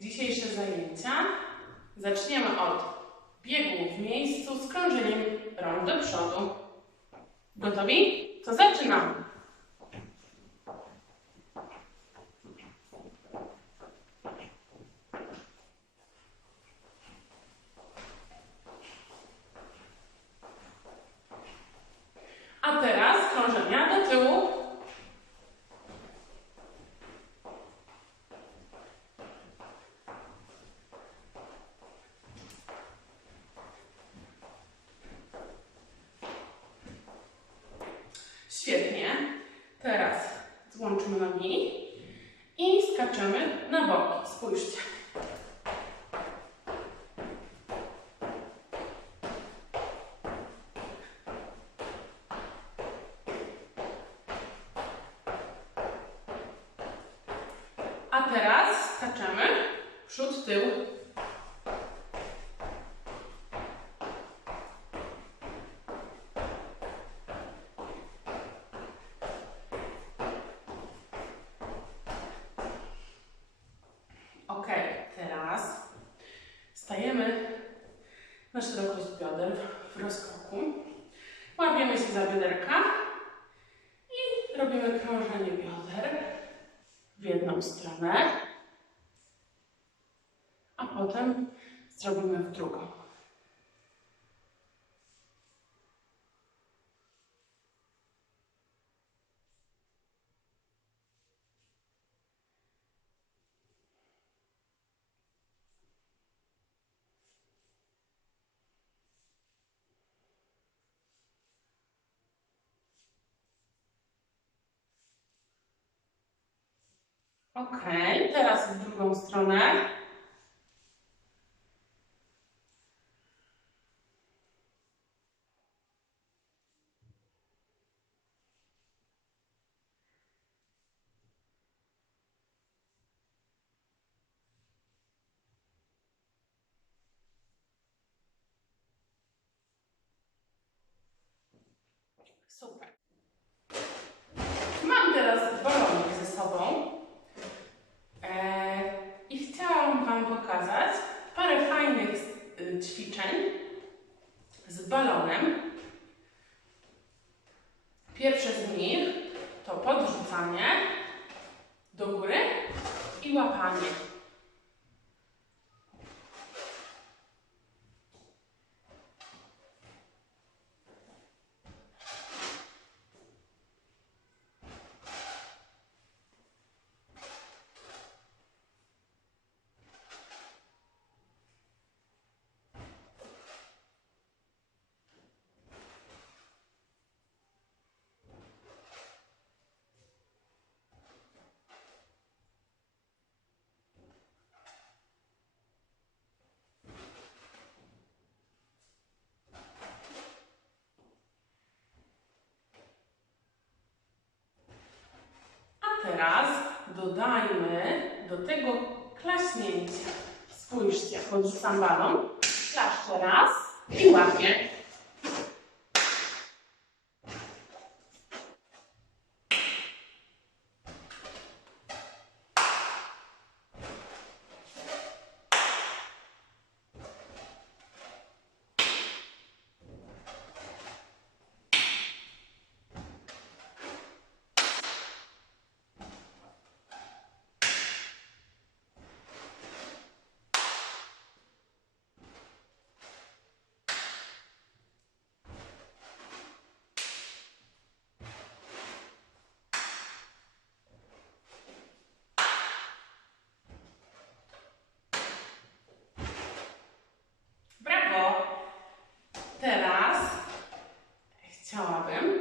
Dzisiejsze zajęcia zaczniemy od biegu w miejscu z krążeniem rąk do przodu. Gotowi? To zaczynamy. A teraz krążenia do tyłu. Świetnie. Teraz złączymy nogi i skaczemy na boki. Spójrzcie. Teraz skaczemy przód, tył. Ok, teraz stajemy na szerokość bioder w rozkroku. Łapiemy się za bioderka i robimy krążenie bioder w jedną stronę, a potem zrobimy w drugą. Ok, teraz w drugą stronę. Super. Mam teraz balonik ze sobą. E, I chciałam Wam pokazać parę fajnych y, ćwiczeń z balonem. Pierwsze z nich to podrzucanie do góry i łapanie. A teraz dodajmy do tego klaśnięcia. Spójrzcie, podrzucam balon, klaszczę raz i łapię.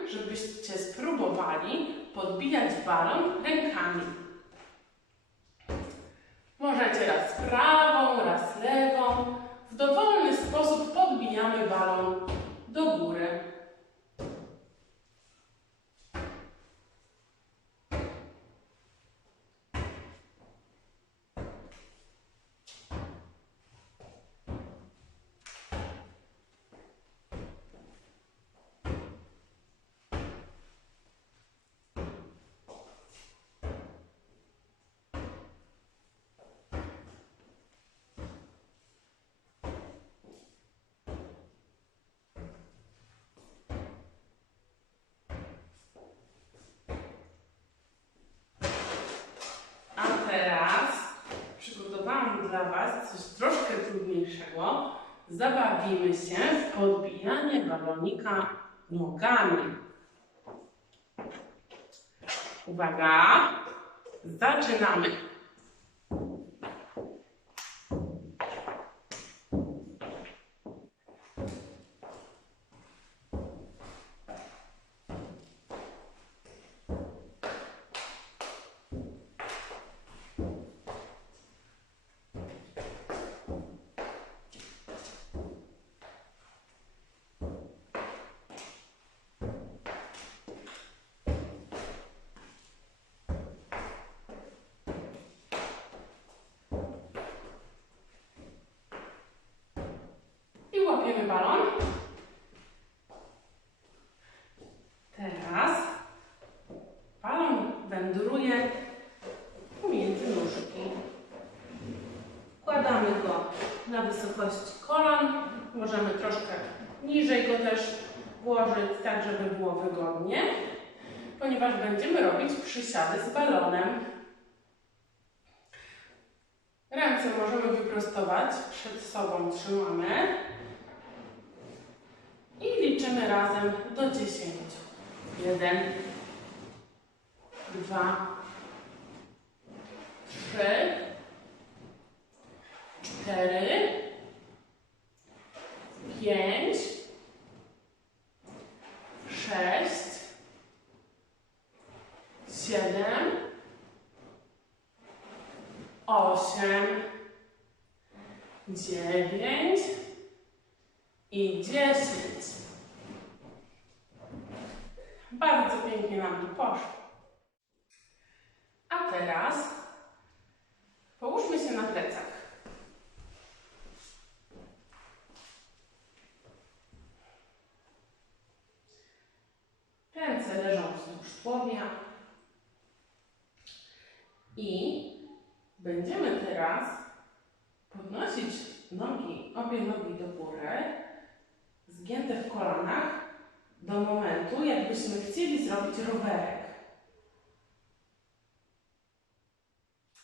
Żebyście spróbowali podbijać balon rękami. Możecie raz prawą, raz lewą. W dowolny sposób podbijamy balon do góry. dla Was coś troszkę trudniejszego. Zabawimy się w podbijanie balonika nogami. Uwaga, zaczynamy. I łapiemy balon. Teraz balon wędruje pomiędzy nóżki. Wkładamy go na wysokości kolan. Możemy troszkę niżej go też włożyć, tak żeby było wygodnie, ponieważ będziemy robić przysiady z balonem. Ręce możemy wyprostować, przed sobą trzymamy i liczymy razem do 10. 1, 2, 3, 4, 5, 6, 7, osiem, dziewięć i dziesięć. Bardzo pięknie nam tu poszło. A teraz połóżmy się na plecach. Ręce leżą wzdłuż tułowia. I Będziemy teraz podnosić nogi, obie nogi do góry, zgięte w kolanach, do momentu, jakbyśmy chcieli zrobić rowerek.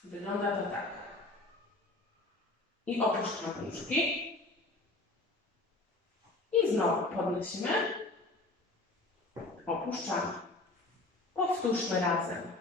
Wygląda to tak. I opuszczamy nóżki. I znowu podnosimy. Opuszczamy. Powtórzmy razem.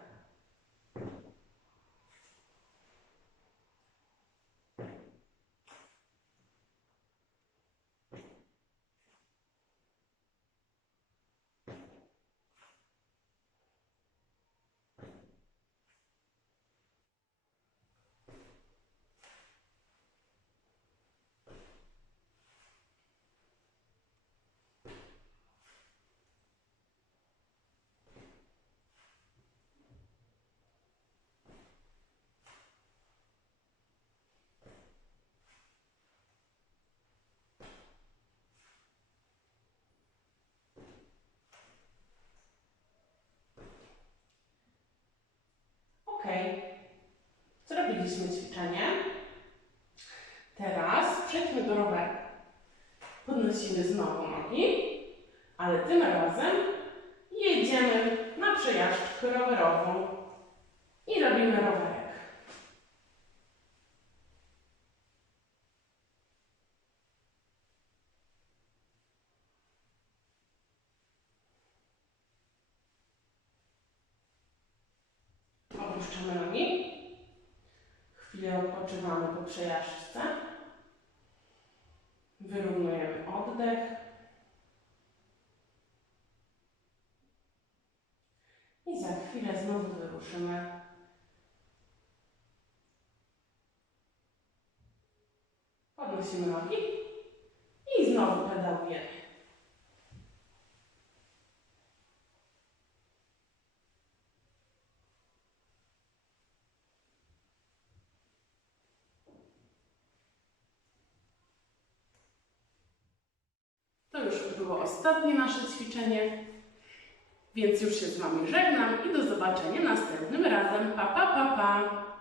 Ok. Zrobiliśmy ćwiczenie. Teraz przejdźmy do roweru. Podnosimy znowu nogi, ale tym razem jedziemy na przejażdżkę rowerową i robimy rowerek. Opuszczamy nogi. Chwilę odpoczywamy po przejażdżce. Wyrównujemy oddech. I za chwilę znowu wyruszymy. Podnosimy nogi i znowu pedałujemy. To już było ostatnie nasze ćwiczenie, więc już się z Wami żegnam i do zobaczenia następnym razem. Pa, pa, pa, pa!